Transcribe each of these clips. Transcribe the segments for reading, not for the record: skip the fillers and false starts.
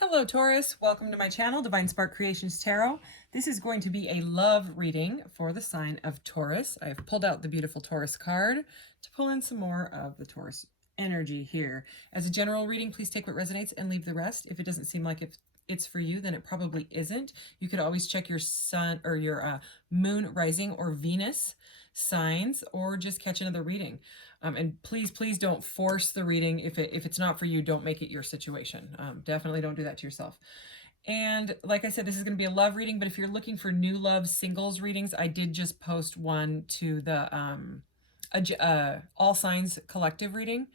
Hello Taurus, welcome to my channel, Divine Spark Creations Tarot. This is going to be a love reading for the sign of Taurus. I've pulled out the beautiful Taurus card to pull in some more of the Taurus energy here. As a general reading, please take what resonates and leave the rest. If it doesn't seem like it's for you, then it probably isn't. You could always check your sun or your moon, rising, or Venus signs, or just catch another reading. And please don't force the reading. If it's not for you, don't make it your situation. Definitely don't do that to yourself. And like I said, this is going to be a love reading, but if you're looking for new love singles readings, I did just post one to the All Signs Collective reading.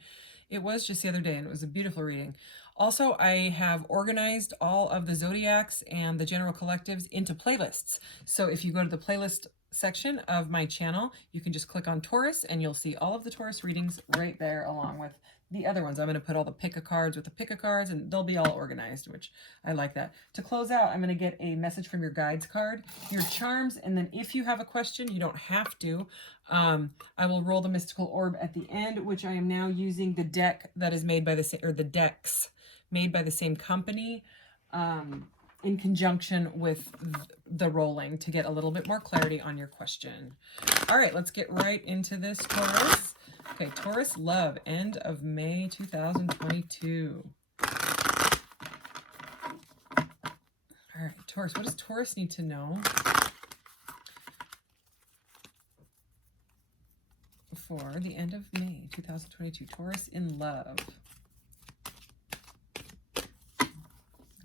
It was just the other day, and it was a beautiful reading. Also, I have organized all of the zodiacs and the general collectives into playlists. So if you go to the playlist section of my channel, you can just click on Taurus and you'll see all of the Taurus readings right there along with the other ones. I'm going to put all the pick a cards with the pick a cards, and they'll be all organized, which I like that. To close out, I'm going to get a message from your guides card, your charms, and then if you have a question, you don't have to. I will roll the mystical orb at the end, which I am now using the deck that is made by the decks made by the same company, in conjunction with the rolling to get a little bit more clarity on your question. All right, let's get right into this, Taurus. Okay, Taurus love, end of May 2022. All right, Taurus, what does Taurus need to know for the end of May 2022? Taurus in love.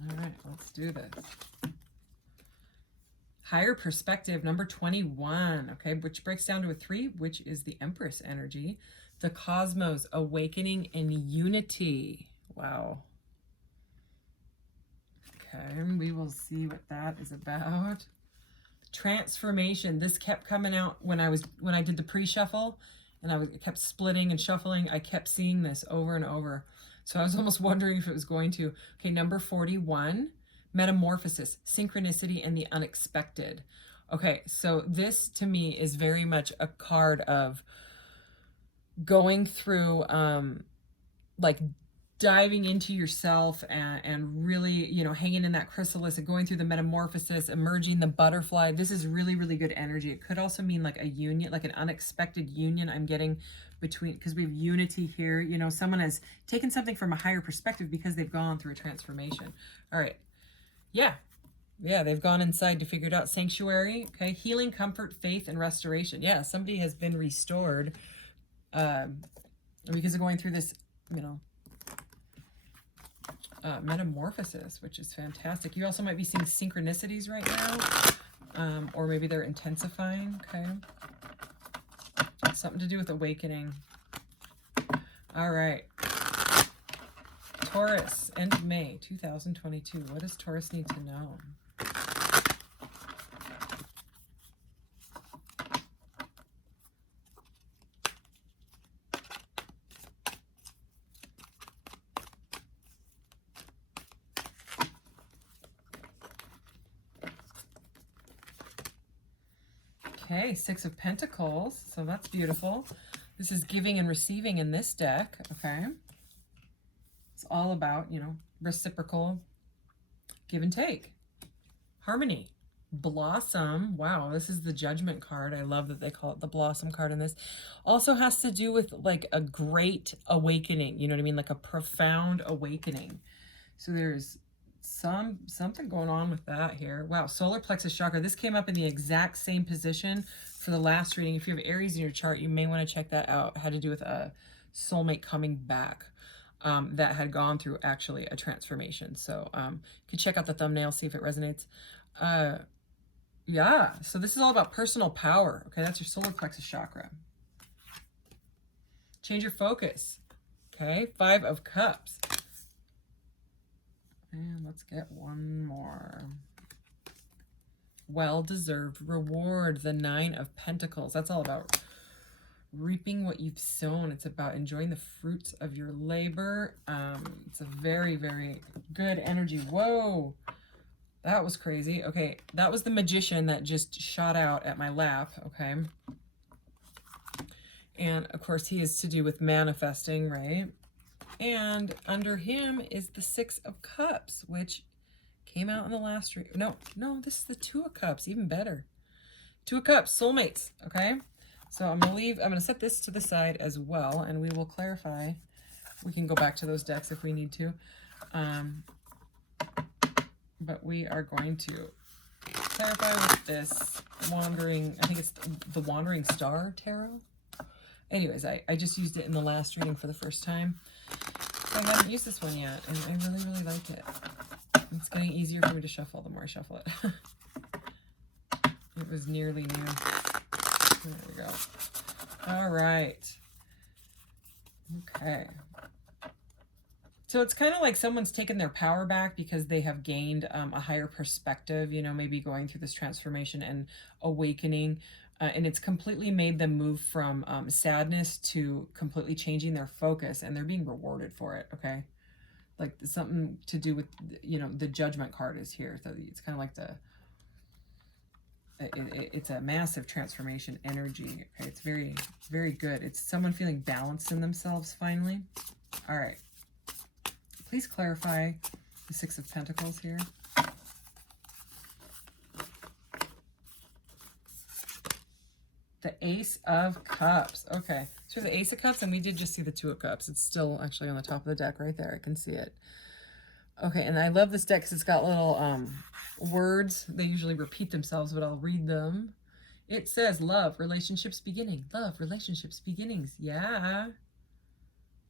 All right, let's do this. Higher perspective, number 21, okay, which breaks down to a 3, which is the Empress energy. The cosmos, awakening and unity. Wow. Okay, we will see what that is about. Transformation. This kept coming out when I did the pre-shuffle, and I kept splitting and shuffling. I kept seeing this over and over. So I was almost wondering if it was going to. Okay, number 41, metamorphosis, synchronicity, and the unexpected. Okay, so this to me is very much a card of going through, like diving into yourself and really, you know, hanging in that chrysalis and going through the metamorphosis, emerging the butterfly. This is really, really good energy. It could also mean like a union, like an unexpected union I'm getting between, because we have unity here. You know, someone has taken something from a higher perspective because they've gone through a transformation. All right. Yeah, they've gone inside to figure it out. Sanctuary, okay, healing, comfort, faith, and restoration. Yeah, somebody has been restored because of going through this, you know, metamorphosis, which is fantastic. You also might be seeing synchronicities right now, or maybe they're intensifying, okay? Something to do with awakening. All right. Taurus, end of May 2022. What does Taurus need to know? Okay, 6 of Pentacles, so that's beautiful. This is giving and receiving in this deck, okay? It's all about, you know, reciprocal give and take. Harmony. Blossom. Wow, this is the Judgment card. I love that they call it the Blossom card in this. Also has to do with like a great awakening, you know what I mean? Like a profound awakening. So there's something going on with that here. Wow, solar plexus chakra. This came up in the exact same position for the last reading. If you have Aries in your chart, you may want to check that out. It had to do with a soulmate coming back that had gone through actually a transformation. So you can check out the thumbnail, see if it resonates. Yeah, so this is all about personal power. Okay, that's your solar plexus chakra. Change your focus. Okay, 5 of Cups. And let's get one more. Well-deserved reward, the 9 of Pentacles. That's all about reaping what you've sown. It's about enjoying the fruits of your labor. It's a very, very good energy. Whoa, that was crazy. Okay, that was the Magician that just shot out at my lap, okay? And, of course, he is to do with manifesting, right? And under him is the Six of Cups, which came out in the last read. No, this is the Two of Cups, even better. Two of Cups, soulmates, okay? So I'm going to set this to the side as well, and we will clarify. We can go back to those decks if we need to. But we are going to clarify with this Wandering, I think it's the Wandering Star Tarot. Anyways, I just used it in the last reading for the first time. I haven't used this one yet, and I really, really like it. It's getting easier for me to shuffle the more I shuffle it. It was nearly new. There we go. All right. Okay. So it's kind of like someone's taken their power back because they have gained a higher perspective, you know, maybe going through this transformation and awakening. And it's completely made them move from sadness to completely changing their focus, and they're being rewarded for it, okay? Like something to do with, you know, the Judgment card is here. So it's kind of like it's a massive transformation energy. Okay, it's very, very good. It's someone feeling balanced in themselves finally. All right. Please clarify the Six of Pentacles here. The Ace of Cups. Okay, so the Ace of Cups, and we did just see the Two of Cups. It's still actually on the top of the deck right there. I can see it. Okay, and I love this deck because it's got little words. They usually repeat themselves, but I'll read them. It says, love, relationships beginning. Love, relationships beginnings. Yeah.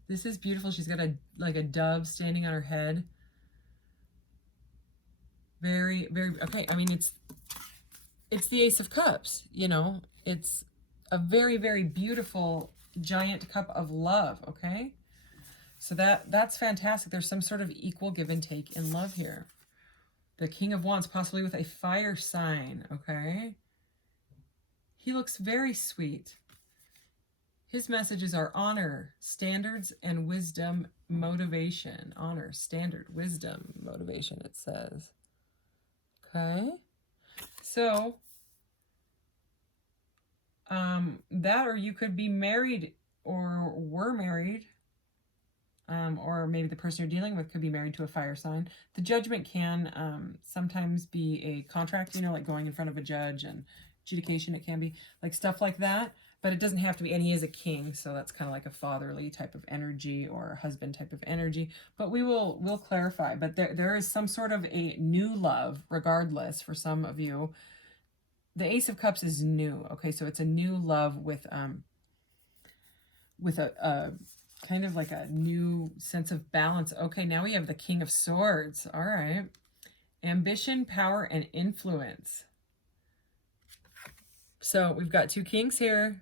This is beautiful. She's got a dove standing on her head. Very, very, okay. I mean, it's the Ace of Cups, you know. It's a very, very beautiful giant cup of love, okay? So that's fantastic. There's some sort of equal give and take in love here. The King of Wands, possibly with a fire sign, okay? He looks very sweet. His messages are honor, standards, and wisdom, motivation. Honor, standard, wisdom, motivation, it says. Okay. So, that, or you could be married or were married, or maybe the person you're dealing with could be married to a fire sign. The Judgment can sometimes be a contract, you know, like going in front of a judge and adjudication. It can be like stuff like that. But it doesn't have to be, and he is a king, so that's kind of like a fatherly type of energy or a husband type of energy. But we'll clarify. But there is some sort of a new love, regardless, for some of you. The Ace of Cups is new, okay? So it's a new love with a kind of like a new sense of balance. Okay, now we have the King of Swords. All right. Ambition, power, and influence. So we've got two kings here.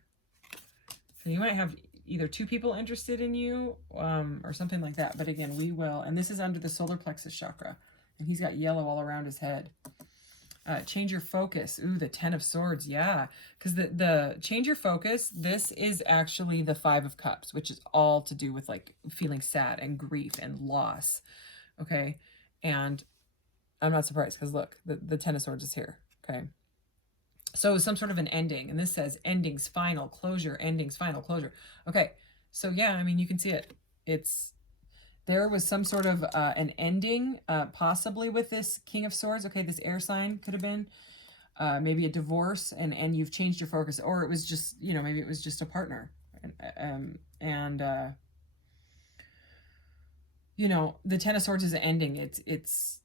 So you might have either two people interested in you or something like that. But again, we will. And this is under the solar plexus chakra. And he's got yellow all around his head. Change your focus. Ooh, the Ten of Swords. Yeah. Because the change your focus, this is actually the Five of Cups, which is all to do with like feeling sad and grief and loss. Okay. And I'm not surprised because look, the Ten of Swords is here. Okay. So some sort of an ending, and this says endings, final closure, endings, final closure. Okay, so yeah, I mean, you can see it. There was some sort of an ending, possibly with this King of Swords. Okay, this air sign could have been maybe a divorce, and you've changed your focus, or it was just, you know, maybe it was just a partner, and you know, the Ten of Swords is an ending. It's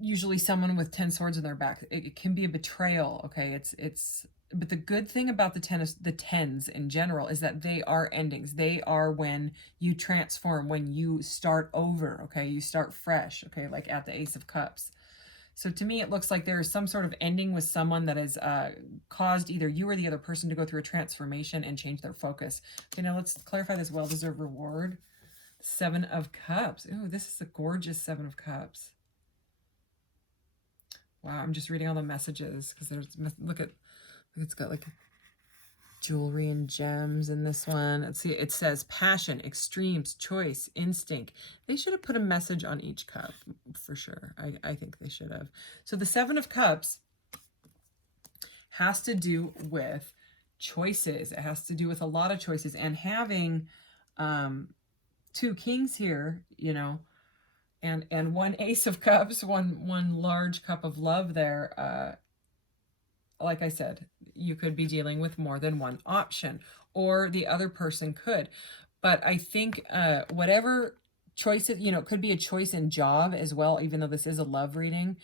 usually someone with 10 swords in their back. It can be a betrayal, okay? But the good thing about the tens in general is that they are endings. They are when you transform, when you start over, okay? You start fresh, okay? Like at the Ace of Cups. So to me, it looks like there is some sort of ending with someone that has caused either you or the other person to go through a transformation and change their focus. Okay, now let's clarify this well-deserved reward. Seven of Cups. Ooh, this is a gorgeous Seven of Cups. Wow, I'm just reading all the messages because look, it's got like jewelry and gems in this one. Let's see, it says passion, extremes, choice, instinct. They should have put a message on each cup for sure. I think they should have. So the Seven of Cups has to do with choices. It has to do with a lot of choices and having two kings here, you know, and one ace of cups, one large cup of love there. Like I said, you could be dealing with more than one option, or the other person could. But I think whatever choice, you know, it could be a choice in job as well, even though this is a love reading.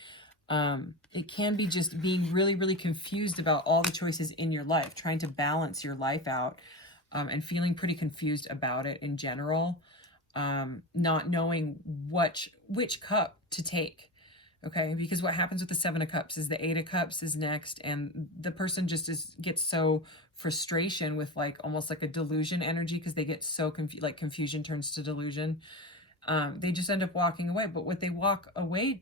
It can be just being really, really confused about all the choices in your life, trying to balance your life out, and feeling pretty confused about it in general, not knowing which cup to take. Okay, because what happens with the Seven of Cups is the Eight of Cups is next, and the person just gets so frustration with like almost like a delusion energy, because they get so confused, like confusion turns to delusion. They just end up walking away. But what they walk away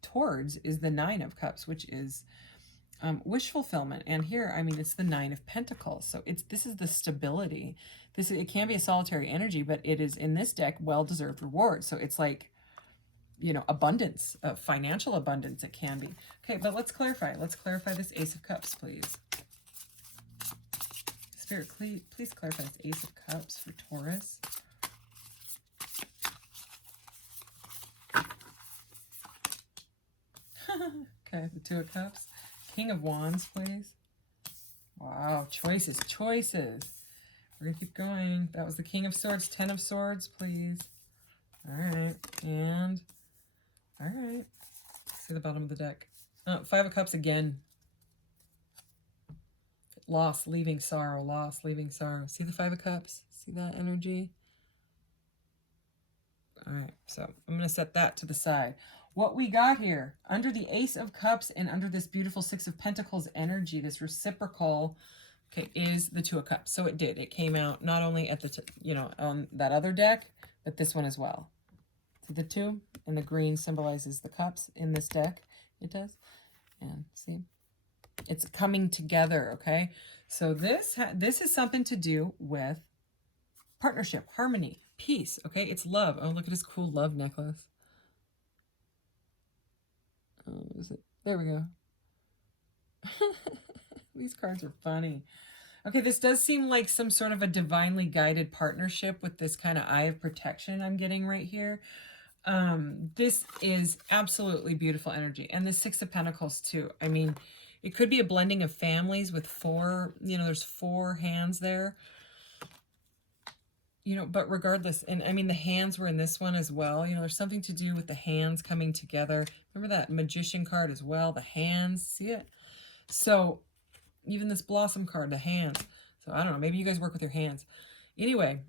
towards is the Nine of Cups, which is wish fulfillment. And here, I mean, it's the Nine of Pentacles, so this is the stability. It can be a solitary energy, but it is in this deck well-deserved reward. So it's like, you know, abundance, financial abundance it can be. Okay, but let's clarify. Let's clarify this Ace of Cups, please. Spirit, please clarify this Ace of Cups for Taurus. Okay, the Two of Cups. King of Wands, please. Wow, choices, choices. We're going to keep going. That was the King of Swords. Ten of Swords, please. All right, and... all right, see the bottom of the deck. Five of Cups again. Loss, leaving sorrow, loss, leaving sorrow. See the Five of Cups? See that energy? All right, so I'm going to set that to the side. What we got here, under the Ace of Cups and under this beautiful Six of Pentacles energy, this reciprocal, okay, is the Two of Cups. So it came out not only at the, you know, on that other deck, but this one as well. See the two? And the green symbolizes the cups in this deck. It does. And see? It's coming together, okay? So this is something to do with partnership, harmony, peace, okay? It's love. Oh, look at this cool love necklace. Oh, is it? There we go. These cards are funny. Okay, this does seem like some sort of a divinely guided partnership with this kind of eye of protection I'm getting right here. This is absolutely beautiful energy. And the Six of Pentacles too. I mean, it could be a blending of families with four, you know, there's four hands there. You know, but regardless, and I mean, the hands were in this one as well. You know, there's something to do with the hands coming together. Remember that Magician card as well, the hands, see it? So even this Blossom card, the hands. So I don't know, maybe you guys work with your hands. Anyway,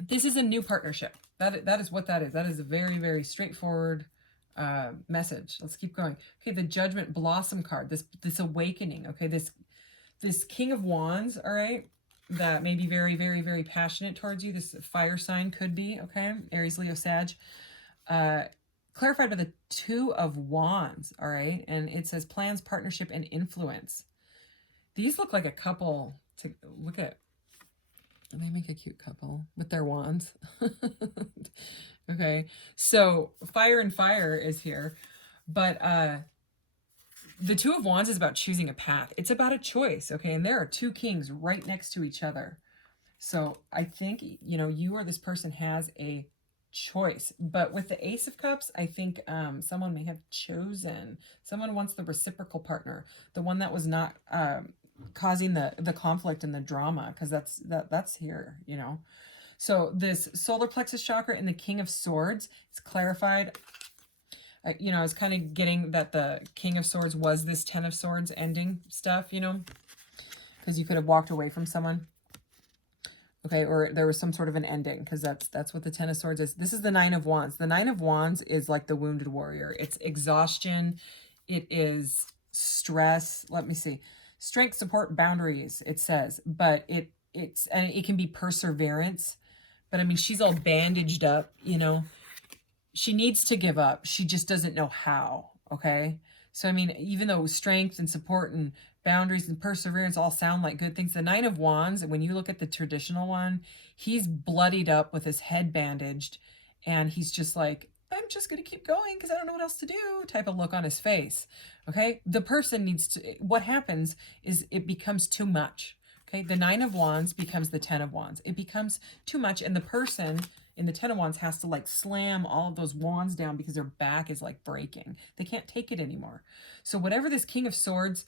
this is a new partnership. That is what that is. That is a very, very straightforward message. Let's keep going. Okay, the Judgment Blossom card, this awakening, okay, this King of Wands, all right, that may be very, very, very passionate towards you. This fire sign could be, okay, Aries, Leo, Sag. Clarified by the Two of Wands, all right, and it says plans, partnership, and influence. These look like a couple to look at. They make a cute couple with their wands. Okay, so fire and fire is here, but the Two of Wands is about choosing a path. It's about a choice, okay? And there are two kings right next to each other. So I think, you know, you or this person has a choice. But with the Ace of Cups, I think someone may have chosen. Someone wants the reciprocal partner, the one that was not causing the conflict and the drama, because that's here, you know. So this solar plexus chakra and the King of Swords is clarified. You know, I was kind of getting that the King of Swords was this Ten of Swords ending stuff, you know, because you could have walked away from someone. Okay, or there was some sort of an ending, because that's what the Ten of Swords is. This is the Nine of Wands. The Nine of Wands is like the wounded warrior. It's exhaustion. It is stress. Let me see. Strength, support, boundaries, it says. But and it can be perseverance. But I mean, she's all bandaged up, you know. She needs to give up. She just doesn't know how, okay? So, I mean, even though strength and support and boundaries and perseverance all sound like good things, the Nine of Wands, when you look at the traditional one, he's bloodied up with his head bandaged, and he's just like, I'm just going to keep going because I don't know what else to do type of look on his face, okay? The person needs to, what happens is it becomes too much, Okay, the 9 of Wands becomes the 10 of Wands. It becomes too much, and the person in the 10 of Wands has to like slam all of those wands down because their back is like breaking. They can't take it anymore. So whatever this King of Swords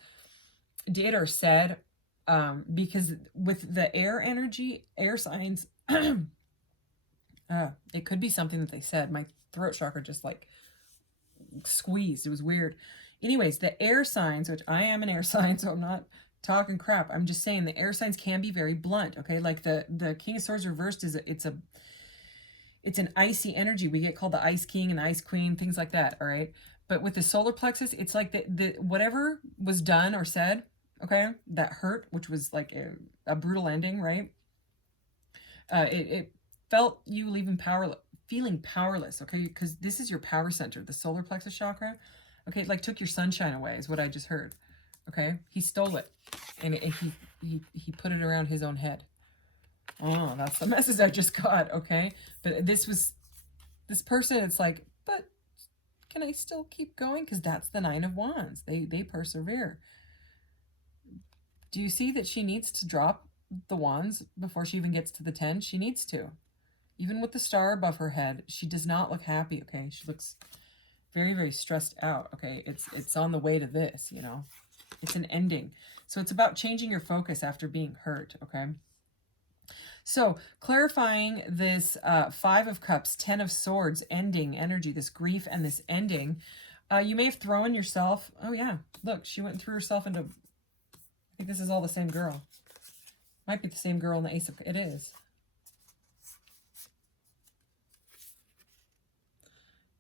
did or said, because with the air energy, air signs, it could be something that they said. My throat chakra just like squeezed. It was weird. Anyways, the air signs, which I am an air sign, so I'm not talking crap. I'm just saying the air signs can be very blunt. Okay, like the King of Swords reversed is it's an icy energy. We get called the Ice King and the Ice Queen, things like that. All right, but with the solar plexus, it's like the whatever was done or said, okay, that hurt, which was like a brutal ending, right? It felt you leaving feeling powerless, okay? Because this is your power center, the solar plexus chakra. Okay, like took your sunshine away is what I just heard. Okay, he stole it, and he put it around his own head. Oh, that's the message I just got. Okay, but this person. It's like, but can I still keep going? Because that's the 9 of Wands. They persevere. Do you see that she needs to drop the wands before she even gets to the 10? She needs to. Even with the star above her head, she does not look happy, okay? She looks very, very stressed out, okay? It's on the way to this, you know? It's an ending. So it's about changing your focus after being hurt, okay? So clarifying this 5 of Cups, 10 of Swords, ending energy, this grief and this ending, you may have thrown yourself, oh yeah, look, she went and threw herself into, I think this is all the same girl. Might be the same girl in the Ace of, it is.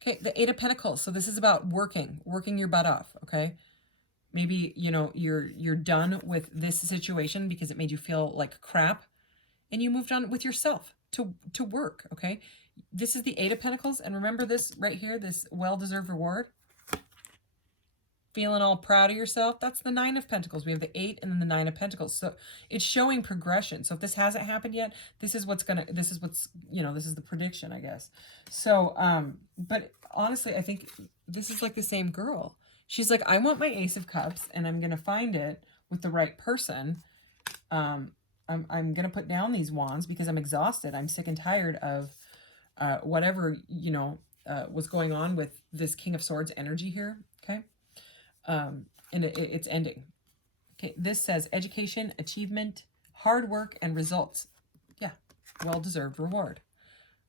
Okay, the 8 of Pentacles. So this is about working your butt off, okay? Maybe, you know, you're done with this situation because it made you feel like crap, and you moved on with yourself to work, okay? This is the 8 of Pentacles, and remember this right here, this well-deserved reward? Feeling all proud of yourself. That's the 9 of Pentacles. We have the 8 and then the 9 of Pentacles. So it's showing progression. So if this hasn't happened yet, this is what's, you know, this is the prediction, I guess. So, but honestly, I think this is like the same girl. She's like, I want my Ace of Cups and I'm going to find it with the right person. I'm going to put down these wands because I'm exhausted. I'm sick and tired of whatever, you know, was going on with this King of Swords energy here. Okay. And it's ending. Okay, this says education, achievement, hard work, and results. Yeah, well-deserved reward.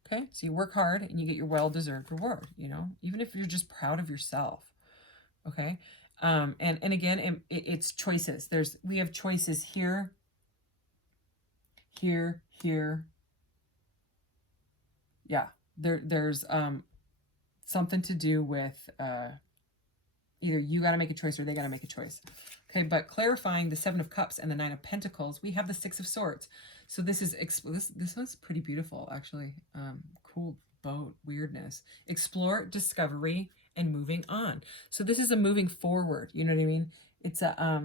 Okay, so you work hard and you get your well-deserved reward, you know, even if you're just proud of yourself. Okay, and again, it's choices. We have choices here, here, here. Yeah, there's something to do with either you got to make a choice or they got to make a choice. Okay, but clarifying the 7 of Cups and the 9 of Pentacles, we have the 6 of Swords. So this is this one's pretty beautiful, actually. Cool boat, weirdness. Explore, discovery, and moving on. So this is a moving forward. You know what I mean? It's a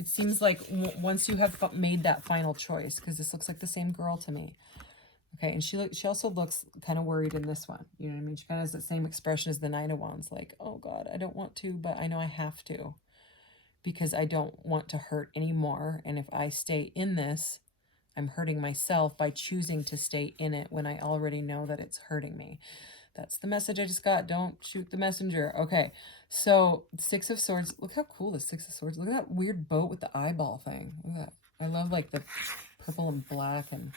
it seems like once you have made that final choice, because this looks like the same girl to me. Okay, and she also looks kind of worried in this one. You know what I mean? She kind of has the same expression as the 9 of Wands, like, oh God, I don't want to, but I know I have to because I don't want to hurt anymore. And if I stay in this, I'm hurting myself by choosing to stay in it when I already know that it's hurting me. That's the message I just got. Don't shoot the messenger. Okay, so 6 of Swords. Look how cool the 6 of Swords. Look at that weird boat with the eyeball thing. Look at that. I love like the purple and black and...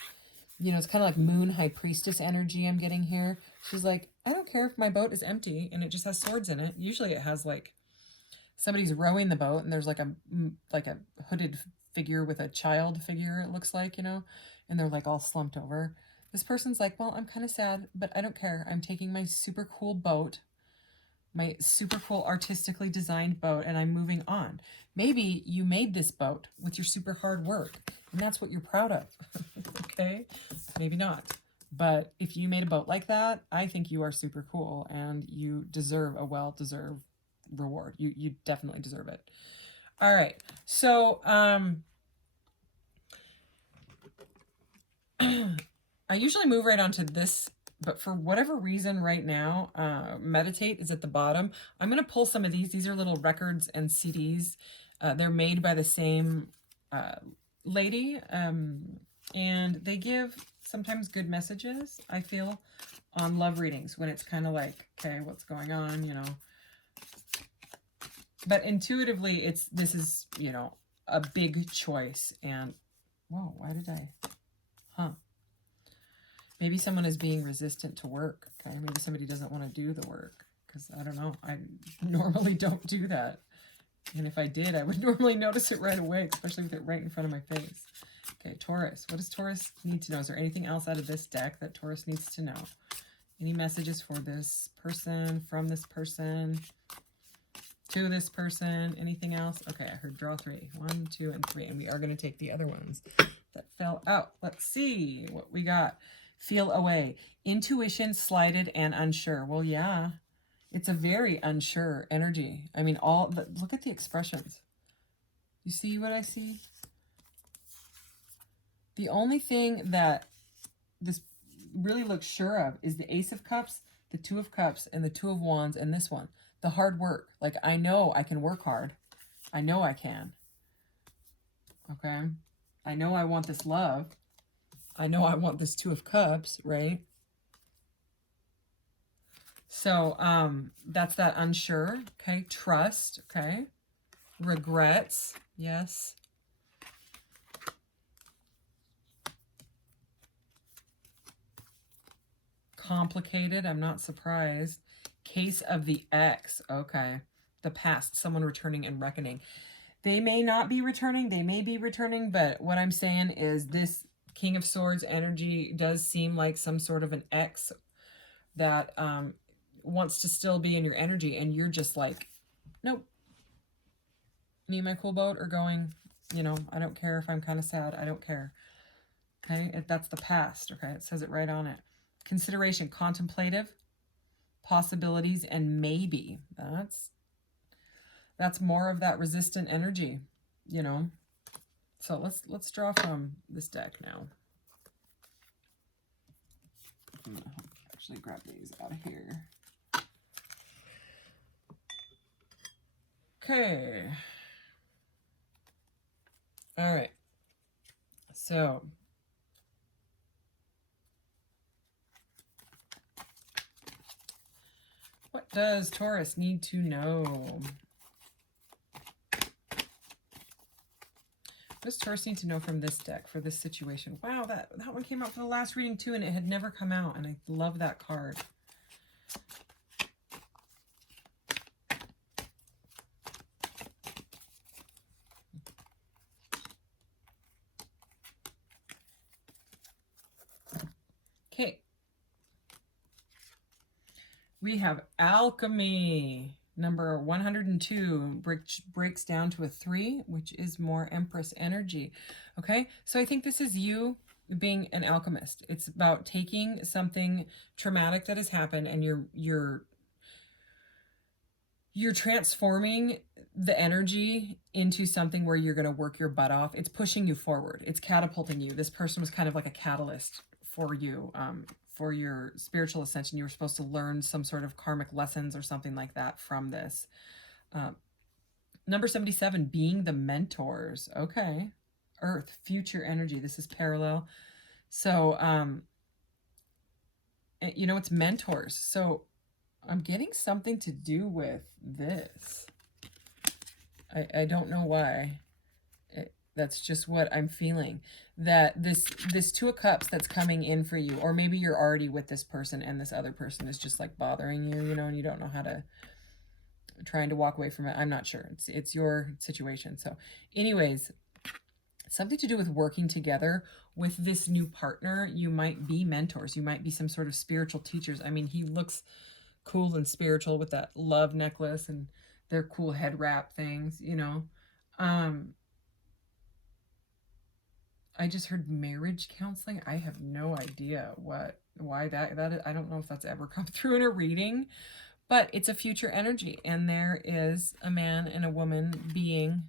You know, it's kind of like Moon High Priestess energy I'm getting here. She's like, I don't care if my boat is empty and it just has swords in it. Usually it has like somebody's rowing the boat and there's like a hooded figure with a child figure, it looks like, you know, and they're like all slumped over. This person's like, well, I'm kind of sad, but I don't care. I'm taking my super cool boat, my super cool artistically designed boat, and I'm moving on. Maybe you made this boat with your super hard work and that's what you're proud of. Okay, maybe not, but if you made a boat like that, I think you are super cool and you deserve a well-deserved reward. You definitely deserve it. All right, so I usually move right onto this, but for whatever reason right now, meditate is at the bottom. I'm going to pull some of these. These are little records and CDs. They're made by the same lady, and they give sometimes good messages, I feel, on love readings when it's kind of like, okay, what's going on, you know. But intuitively, this is, you know, a big choice. And, whoa, why did I, maybe someone is being resistant to work, okay? Maybe somebody doesn't want to do the work, because I don't know, I normally don't do that. And if I did, I would normally notice it right away, especially with it right in front of my face. Okay, Taurus. What does Taurus need to know? Is there anything else out of this deck that Taurus needs to know? Any messages for this person, from this person, to this person? Anything else? Okay, I heard draw 3. 1, 2, and 3. And we are going to take the other ones that fell out. Let's see what we got. Feel away. Intuition, slighted, and unsure. Well, yeah. It's a very unsure energy. I mean, look at the expressions. You see what I see? The only thing that this really looks sure of is the Ace of Cups, the Two of Cups, and the Two of Wands, and this one. The hard work. Like, I know I can work hard. I know I can. Okay? I know I want this love. I know I want this Two of Cups, right? So, that's that unsure, okay? Trust, okay? Regrets, yes. Complicated, I'm not surprised. Case of the ex, okay. The past, someone returning and reckoning. They may not be returning, they may be returning, but what I'm saying is this King of Swords energy does seem like some sort of an ex that, wants to still be in your energy, and you're just like, nope, me and my cool boat are going, you know, I don't care if I'm kind of sad, I don't care. Okay, that's the past. Okay, it says it right on it. Consideration, contemplative, possibilities, and maybe. That's more of that resistant energy, you know. So let's draw from this deck now. I'm gonna actually grab these out of here. Okay. All right. So, what does Taurus need to know? What does Taurus need to know from this deck for this situation? Wow, that one came out for the last reading too, and it had never come out, and I love that card. Okay. We have alchemy. Number 102 breaks down to a 3, which is more Empress energy. Okay, so I think this is you being an alchemist. It's about taking something traumatic that has happened, and you're transforming the energy into something where you're going to work your butt off. It's pushing you forward. It's catapulting you. This person was kind of like a catalyst for you, for your spiritual ascension. You were supposed to learn some sort of karmic lessons or something like that from this. Number 77, being the mentors. Okay. Earth, future energy. This is parallel. So, you know, it's mentors. So I'm getting something to do with this. I don't know why. That's just what I'm feeling. That this Two of Cups that's coming in for you, or maybe you're already with this person and this other person is just like bothering you, you know, and you don't know how to, trying to walk away from it. I'm not sure. It's your situation. So anyways, something to do with working together with this new partner. You might be mentors. You might be some sort of spiritual teachers. I mean, he looks cool and spiritual with that love necklace and their cool head wrap things, you know. I just heard marriage counseling. I have no idea why that I don't know if that's ever come through in a reading, but it's a future energy, and there is a man and a woman being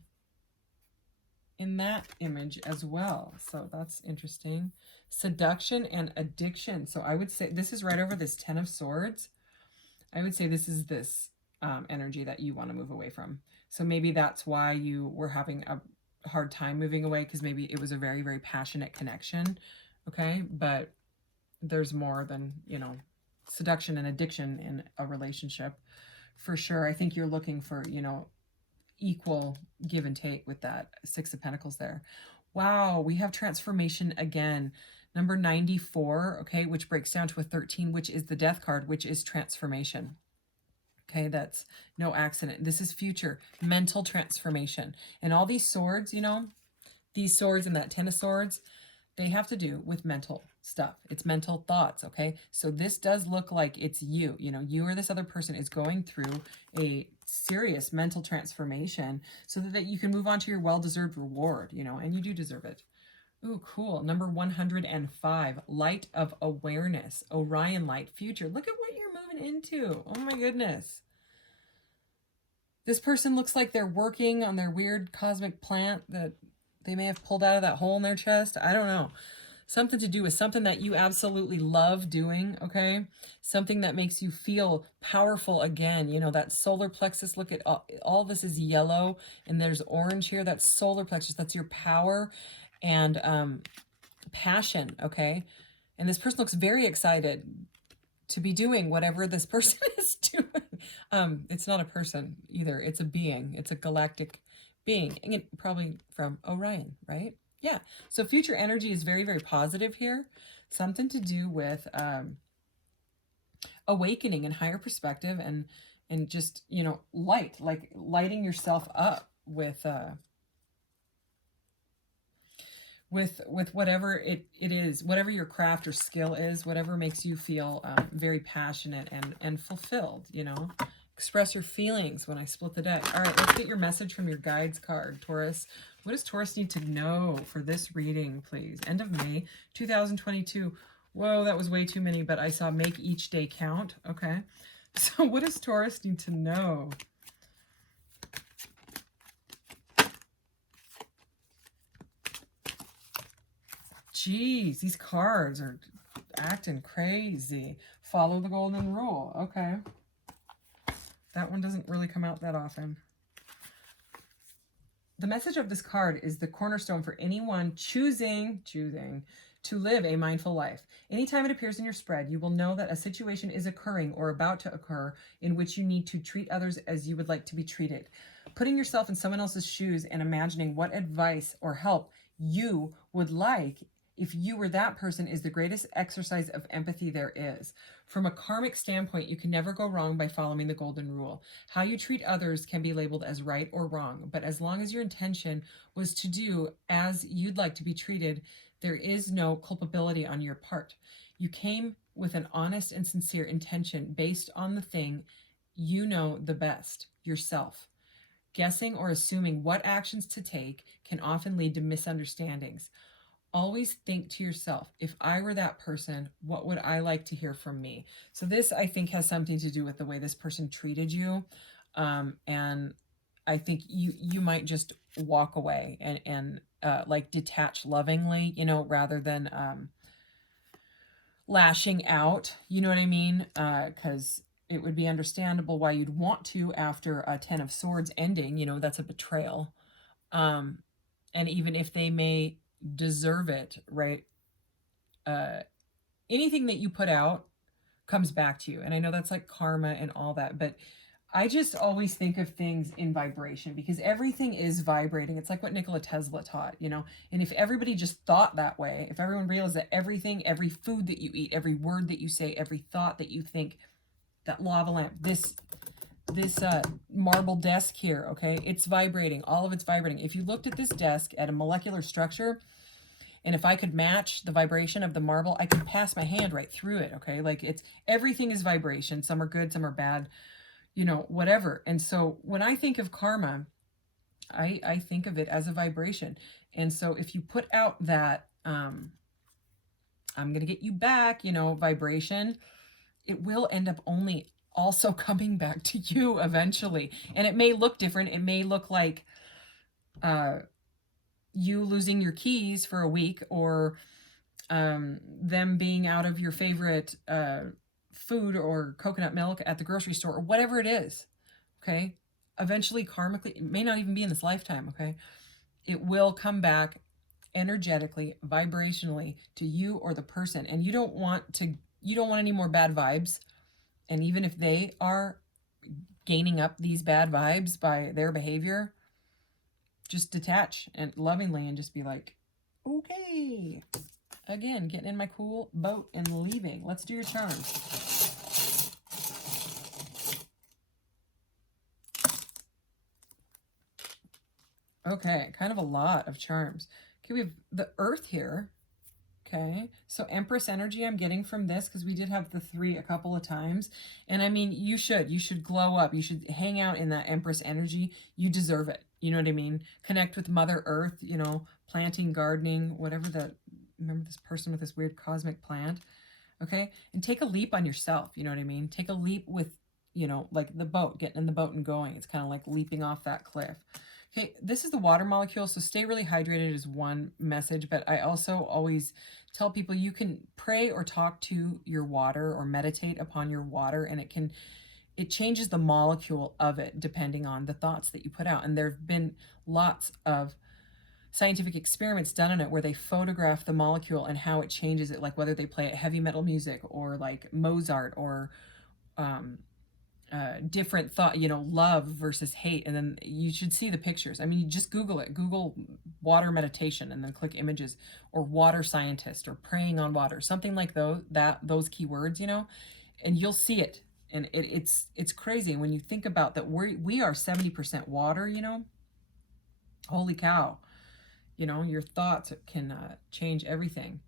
in that image as well. So that's interesting. Seduction and addiction. So I would say this is right over this 10 of Swords. I would say this is this energy that you want to move away from. So maybe that's why you were having a hard time moving away because maybe it was a very, very passionate connection. Okay. But there's more than, you know, seduction and addiction in a relationship for sure. I think you're looking for, you know, equal give and take with that Six of Pentacles there. Wow, we have transformation again. Number 94, okay, which breaks down to a 13, which is the Death card, which is transformation. Okay, that's no accident. This is future mental transformation. And all these swords, you know, these swords and that Ten of Swords, they have to do with mental stuff. It's mental thoughts, okay? So this does look like it's you. You know, you or this other person is going through a serious mental transformation so that you can move on to your well-deserved reward, you know, and you do deserve it. Ooh, cool. Number 105, light of awareness, Orion light, future. Look at what you're moving into. Oh my goodness. This person looks like they're working on their weird cosmic plant that they may have pulled out of that hole in their chest. I don't know. Something to do with something that you absolutely love doing, okay? Something that makes you feel powerful again. You know, that solar plexus, look at all this is yellow and there's orange here. That's solar plexus. That's your power and passion, okay? And this person looks very excited to be doing whatever this person is doing. It's not a person either. It's a being. It's a galactic being. And probably from Orion, right? Yeah. So future energy is very, very positive here. Something to do with awakening and higher perspective and just, you know, light, like lighting yourself up with whatever it is, whatever your craft or skill is, whatever makes you feel very passionate and fulfilled, you know. Express your feelings when I split the deck. All right, let's get your message from your guides card, Taurus. What does Taurus need to know for this reading, please? End of May 2022. Whoa, that was way too many, but I saw make each day count. Okay. So what does Taurus need to know? Jeez, these cards are acting crazy. Follow the golden rule. Okay. That one doesn't really come out that often. The message of this card is the cornerstone for anyone choosing to live a mindful life. Anytime it appears in your spread, you will know that a situation is occurring or about to occur in which you need to treat others as you would like to be treated. Putting yourself in someone else's shoes and imagining what advice or help you would like if you were that person is the greatest exercise of empathy there is. From a karmic standpoint, you can never go wrong by following the golden rule. How you treat others can be labeled as right or wrong, but as long as your intention was to do as you'd like to be treated, there is no culpability on your part. You came with an honest and sincere intention based on the thing you know the best, yourself. Guessing or assuming what actions to take can often lead to misunderstandings. Always think to yourself, if I were that person, what would I like to hear from me? So this, I think, has something to do with the way this person treated you. And I think you might just walk away and like detach lovingly, you know, rather than lashing out. You know what I mean? Because it would be understandable why you'd want to after a Ten of Swords ending. You know, that's a betrayal. And even if they may deserve it, right? Anything that you put out comes back to you. And I know that's like karma and all that, but I just always think of things in vibration because everything is vibrating. It's like what Nikola Tesla taught, you know? And if everybody just thought that way, if everyone realized that everything, every food that you eat, every word that you say, every thought that you think, that lava lamp, this marble desk here, okay? It's vibrating. All of it's vibrating. If you looked at this desk at a molecular structure, and if I could match the vibration of the marble, I could pass my hand right through it, okay? Like it's, everything is vibration. Some are good, some are bad, you know, whatever. And so when I think of karma, I think of it as a vibration. And so if you put out that, I'm going to get you back, you know, vibration, it will end up only also coming back to you eventually. And it may look different. It may look like you losing your keys for a week, or them being out of your favorite food or coconut milk at the grocery store, or whatever it is, okay? Eventually, karmically, it may not even be in this lifetime, okay? it will come back energetically, vibrationally to you or the person. And you don't want any more bad vibes. And even if they are gaining up these bad vibes by their behavior, just detach and lovingly and just be like, okay. Again, getting in my cool boat and leaving. Let's do your charms. Okay, kind of a lot of charms. Okay, we have the Earth here. Okay, so Empress energy I'm getting from this, because we did have the 3 a couple of times. And I mean, you should glow up. You should hang out in that Empress energy. You deserve it. You know what I mean? Connect with Mother Earth, you know, planting, gardening, whatever remember this person with this weird cosmic plant. Okay, and take a leap on yourself. You know what I mean? Take a leap with, you know, like the boat, getting in the boat and going. It's kind of like leaping off that cliff. Okay, this is the water molecule, so stay really hydrated is one message, but I also always tell people you can pray or talk to your water or meditate upon your water, and it changes the molecule of it depending on the thoughts that you put out. And there have been lots of scientific experiments done on it where they photograph the molecule and how it changes it, like whether they play heavy metal music or like Mozart or different thought, you know, love versus hate. And then you should see the pictures. I mean, you just Google it. Google water meditation and then click images, or water scientist, or praying on water, something like those keywords, you know, and you'll see it. And it's crazy when you think about that. We are 70% water, you know. Holy cow. You know, your thoughts can change everything.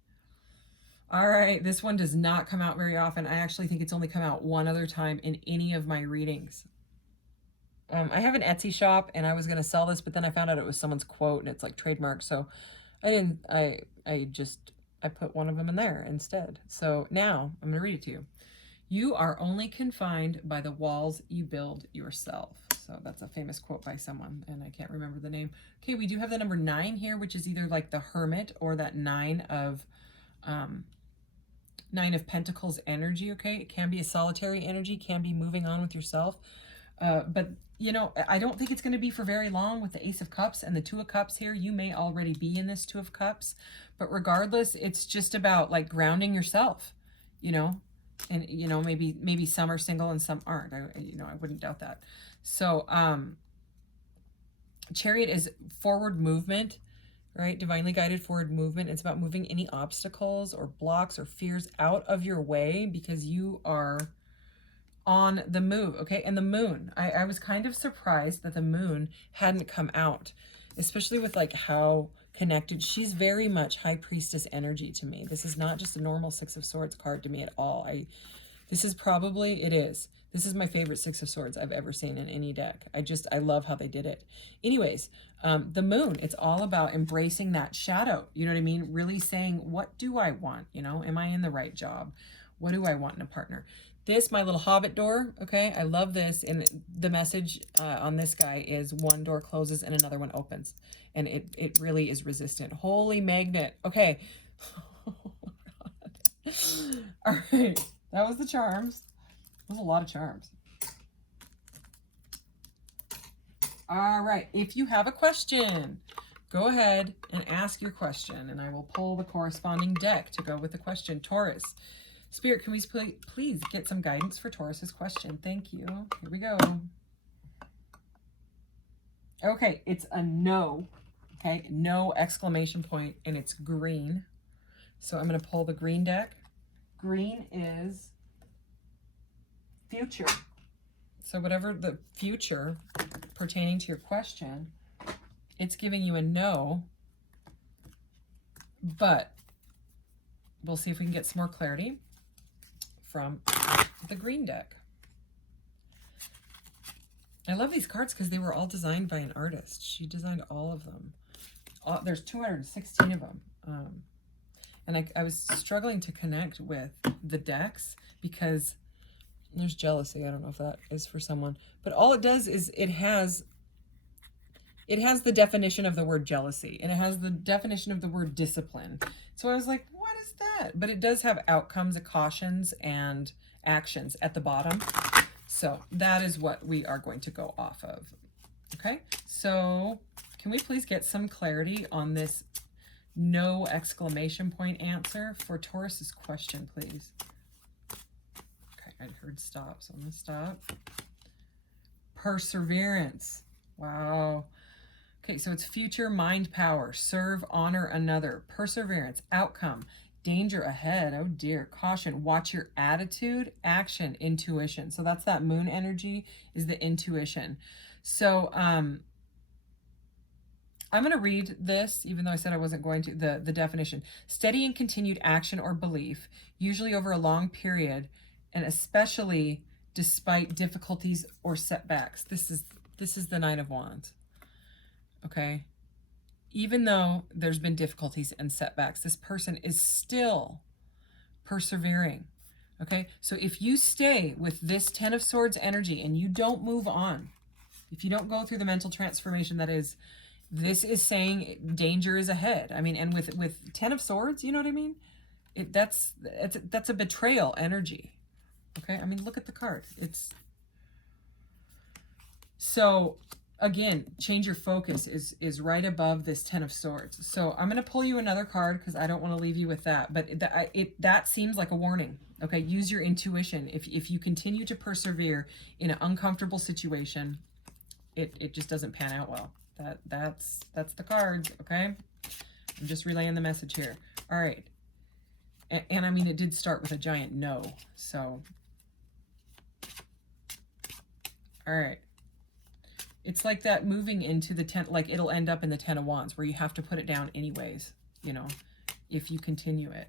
All right, this one does not come out very often. I actually think it's only come out one other time in any of my readings. I have an Etsy shop, and I was going to sell this, but then I found out it was someone's quote, and it's like trademarked, so I didn't. I put one of them in there instead. So now I'm going to read it to you. You are only confined by the walls you build yourself. So that's a famous quote by someone, and I can't remember the name. Okay, we do have the number 9 here, which is either like the Hermit or that 9 of Pentacles energy. Okay, it can be a solitary energy, can be moving on with yourself, but you know, I don't think it's going to be for very long with the Ace of Cups and the 2 of Cups here. You may already be in this 2 of Cups, but regardless, it's just about like grounding yourself, you know. And you know, maybe some are single and some aren't. I wouldn't doubt that. So Chariot is forward movement, right? Divinely guided forward movement. It's about moving any obstacles or blocks or fears out of your way, because you are on the move. Okay, and the moon, I was kind of surprised that the moon hadn't come out, especially with like how connected. She's very much High Priestess energy to me. This is not just a normal 6 of Swords card to me at all. This is my favorite 6 of Swords I've ever seen in any deck. I love how they did it. Anyways, the moon, it's all about embracing that shadow. You know what I mean? Really saying, what do I want? You know, am I in the right job? What do I want in a partner? This, my little hobbit door, okay? I love this. And the message on this guy is one door closes and another one opens. And it really is resistant. Holy magnet. Okay. Oh, God. All right. That was the charms. That was a lot of charms. All right. If you have a question, go ahead and ask your question. And I will pull the corresponding deck to go with the question. Taurus. Spirit, can we please get some guidance for Taurus's question? Thank you. Here we go. Okay, it's a no. Okay, no exclamation point, and it's green. So I'm going to pull the green deck. Green is future. So whatever the future pertaining to your question, it's giving you a no. But we'll see if we can get some more clarity from the green deck. I love these cards because they were all designed by an artist. She designed all of them. There's 216 of them. And I was struggling to connect with the decks because there's jealousy. I don't know if that is for someone. But all it does is it has the definition of the word jealousy. And it has the definition of the word discipline. So I was like, what is that? But it does have outcomes, cautions, and actions at the bottom. So that is what we are going to go off of. Okay, so Can we please get some clarity on this no exclamation point answer for Taurus's question, please? Okay, I heard stop, so I'm going to stop. Perseverance. Wow. Okay, so it's future, mind power, serve, honor another, perseverance, outcome, danger ahead, oh dear, caution, watch your attitude, action, intuition. So that's that moon energy, is the intuition. So I'm going to read this, even though I said I wasn't going to, the definition. Steady and continued action or belief, usually over a long period, and especially despite difficulties or setbacks. This is the Nine of Wands. Okay? Even though there's been difficulties and setbacks, this person is still persevering. Okay? So if you stay with this Ten of Swords energy and you don't move on, if you don't go through the mental transformation that is, this is saying danger is ahead. I mean, and with Ten of Swords, you know what I mean? That's a betrayal energy. Okay? I mean, look at the card. It's so, again, change your focus is right above this Ten of Swords. So I'm going to pull you another card because I don't want to leave you with that. But that seems like a warning. Okay, use your intuition. If you continue to persevere in an uncomfortable situation, it just doesn't pan out well. That's the cards. Okay, I'm just relaying the message here. All right, and I mean, it did start with a giant no. So, all right. It's like that moving into the 10, like it'll end up in the Ten of Wands where you have to put it down anyways, you know, if you continue it.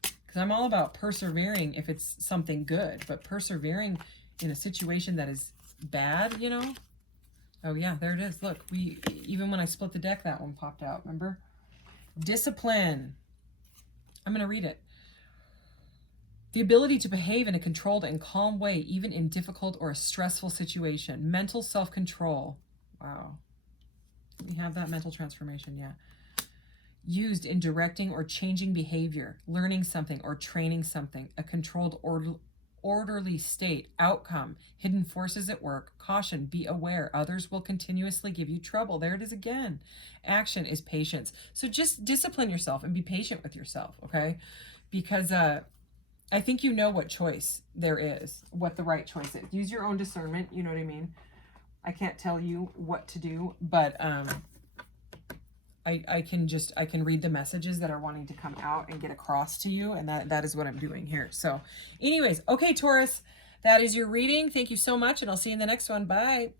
Because I'm all about persevering if it's something good, but persevering in a situation that is bad, you know. Oh yeah, there it is. Look, even when I split the deck, that one popped out, remember? Discipline. I'm going to read it. The ability to behave in a controlled and calm way, even in difficult or a stressful situation. Mental self-control. Wow. We have that mental transformation, yeah. Used in directing or changing behavior, learning something or training something. A controlled, orderly state. Outcome. Hidden forces at work. Caution. Be aware. Others will continuously give you trouble. There it is again. Action is patience. So just discipline yourself and be patient with yourself, okay? Because, I think you know what choice there is, what the right choice is. Use your own discernment, you know what I mean? I can't tell you what to do, but I can read the messages that are wanting to come out and get across to you, and that is what I'm doing here. So anyways, okay, Taurus, that is your reading. Thank you so much, and I'll see you in the next one. Bye.